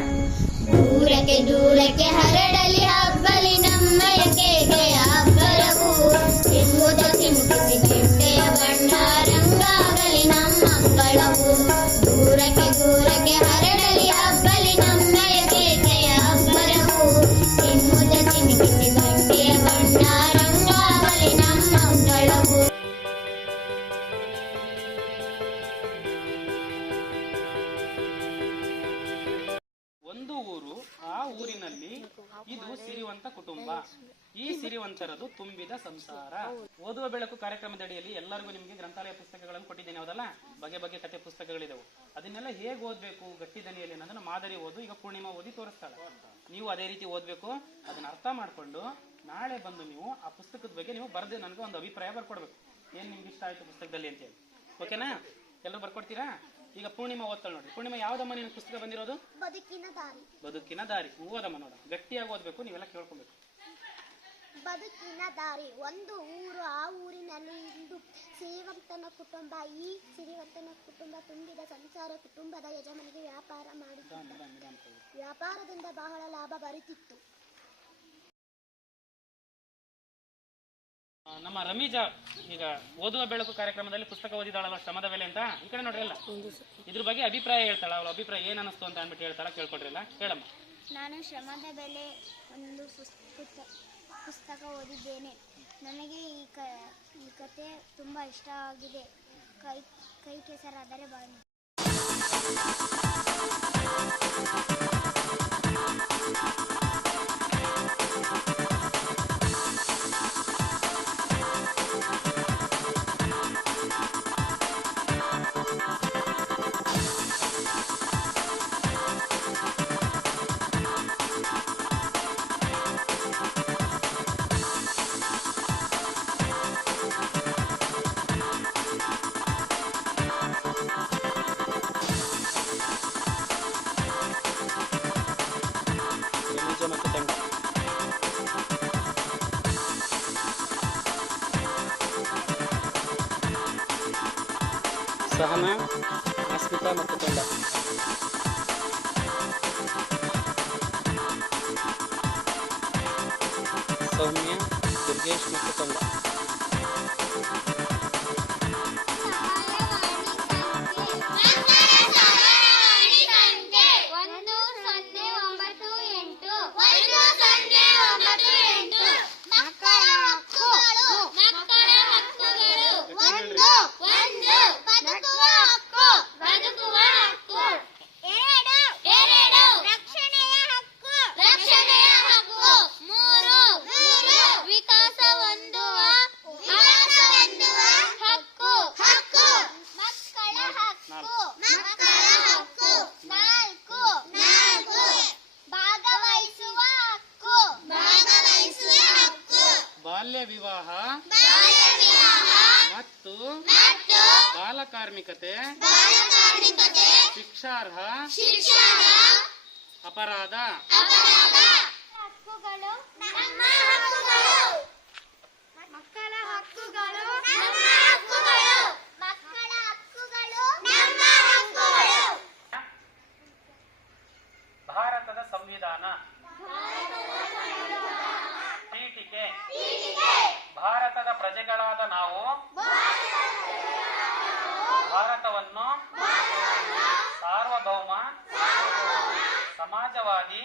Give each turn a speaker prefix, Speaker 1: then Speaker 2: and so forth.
Speaker 1: दूर के दूर के हर
Speaker 2: हरड़ ಊರು ಆ ಊರಿನಲ್ಲಿ ಇದು ಸಿರಿವಂತ ಕುಟುಂಬ. ಈ ಸಿರಿವಂತರದು ತುಂಬಿದ ಸಂಸಾರ. ಓದುವ ಬೆಳಕು ಕಾರ್ಯಕ್ರಮದಡಿಯಲ್ಲಿ ಎಲ್ಲರಿಗೂ ನಿಮಗೆ ಗ್ರಂಥಾಲಯ ಪುಸ್ತಕಗಳನ್ನು ಕೊಟ್ಟಿದ್ದೇನೆ, ಹೌದಲ್ಲ? ಬಗೆ ಬಗೆ ಕಥೆ ಪುಸ್ತಕಗಳಿದವು. ಅದನ್ನೆಲ್ಲ ಹೇಗೆ ಓದ್ಬೇಕು? ಗಟ್ಟಿ ದನಿಯಲ್ಲಿ ಅನ್ನೋದನ್ನ ಮಾದರಿ ಓದು. ಈಗ ಪೂರ್ಣಿಮಾ ಓದಿ ತೋರಿಸ್ತಾಳೆ. ನೀವು ಅದೇ ರೀತಿ ಓದಬೇಕು, ಅದನ್ನ ಅರ್ಥ ಮಾಡ್ಕೊಂಡು ನಾಳೆ ಬಂದು ನೀವು ಆ ಪುಸ್ತಕದ ಬಗ್ಗೆ ನೀವು ಬರೆದು ನನಗೆ ಒಂದು ಅಭಿಪ್ರಾಯ ಬರ್ಕೊಡ್ಬೇಕು. ಏನ್ ನಿಮ್ಗೆ ಇಷ್ಟ ಆಯ್ತು ಪುಸ್ತಕದಲ್ಲಿ ಅಂತೇಳಿ ಓಕೆನಾ? ಎಲ್ಲರೂ ಬರ್ಕೊಡ್ತೀರಾ? ಈಗ ಪೂರ್ಣಿಮಾ ಓದ್ತಾಳೆ ನೋಡಿ ಪೂರ್ಣಿಮಾ ಯಾವ್ದಮ್ಮ ನಿನ್ನ ಪುಸ್ತಕ ಬಂದಿರೋದು?
Speaker 3: ಬದುಕಿನ ದಾರಿ.
Speaker 2: ಬದುಕಿನ ದಾರಿ. ಓದಮ್ಮ ನೋಡ. ಗಟ್ಟಿಯಾಗಿ ಓದ್ಬೇಕು ನೀವೆಲ್ಲ ಕೇಳ್ಕೊಬೇಕು.
Speaker 3: ಬದುಕಿನ ದಾರಿ. ಒಂದು ಊರು ಆ ಊರಿನಲ್ಲಿ ಇಂದು ಸಿರಿವಂತನ ಕುಟುಂಬ ಈ ಸಿರಿವಂತನ ಕುಟುಂಬ ತುಂಬಿದ ಸಂಸಾರ ಕುಟುಂಬದ ಯಜಮಾನಿಗೆ ವ್ಯಾಪಾರ ಮಾಡಿದ ವ್ಯಾಪಾರದಿಂದ ಬಹಳ ಲಾಭ ಬರುತ್ತಿತ್ತು.
Speaker 2: ನಮ್ಮ ರಮೀಜಾ ಈಗ ಓದುವ ಬೆಳಕು ಕಾರ್ಯಕ್ರಮದಲ್ಲಿ ಪುಸ್ತಕ ಓದಿದಾಳಲ್ಲ ಶ್ರಮದ ಬೆಲೆ ಅಂತ? ಈ ಕಡೆ ನೋಡ್ರಿ ಅಲ್ಲ ಇದ್ರ ಬಗ್ಗೆ ಅಭಿಪ್ರಾಯ ಹೇಳ್ತಾಳ. ಅವಳ ಅಭಿಪ್ರಾಯ ಏನ್ ಅನಿಸ್ತು ಅಂತ ಅಂದ್ಬಿಟ್ಟು ಹೇಳ್ತಾಳ. ಕೇಳ್ಕೊಡ್ರಿಲ್ಲ. ಕೇಳಮ್ಮ
Speaker 3: ನಾನು ಶ್ರಮದ ಬೆಲೆ ಒಂದು ಪುಸ್ತಕ ಪುಸ್ತಕ ಓದಿದ್ದೇನೆ. ನನಗೆ ಈ ಕ ಈ ಕತೆ ತುಂಬ ಇಷ್ಟ ಆಗಿದೆ. ಕೈ ಕೈ ಕೆಸರಾದರೆ ಬಾಯಿ
Speaker 2: ರಮೀಜಾ ಸಹನಾ ಅಸ್ಮಿತಾ ಮತ್ತು ತಂಡ ಸೌಮ್ಯ ದುರ್ಗೇಶ್ ಮತ್ತು ತಂಡ
Speaker 1: ಬಾಲಕಾರ್ಮಿಕತೆ
Speaker 2: ಶಿಕ್ಷಾರ್ಹ.
Speaker 1: ಶಿಕ್ಷಣ
Speaker 2: ಅಪರಾಧ.
Speaker 1: ಅಪರಾಧ. ಹಕ್ಕುಗಳು. ನಮ್ಮ ಹಕ್ಕುಗಳು. ಮಕ್ಕಳ ಹಕ್ಕುಗಳು. ನಮ್ಮ ಹಕ್ಕುಗಳು. ಮಕ್ಕಳ ಹಕ್ಕುಗಳು. ನಮ್ಮ ಹಕ್ಕುಗಳು.
Speaker 2: ಭಾರತದ ಸಂವಿಧಾನ. ಪೀಠಿಕೆ. ಭಾರತದ ಪ್ರಜೆಗಳಾದ ನಾವು. ಭಾರತವನ್ನು ಸಾರ್ವಭೌಮ ಸಮಾಜವಾದಿ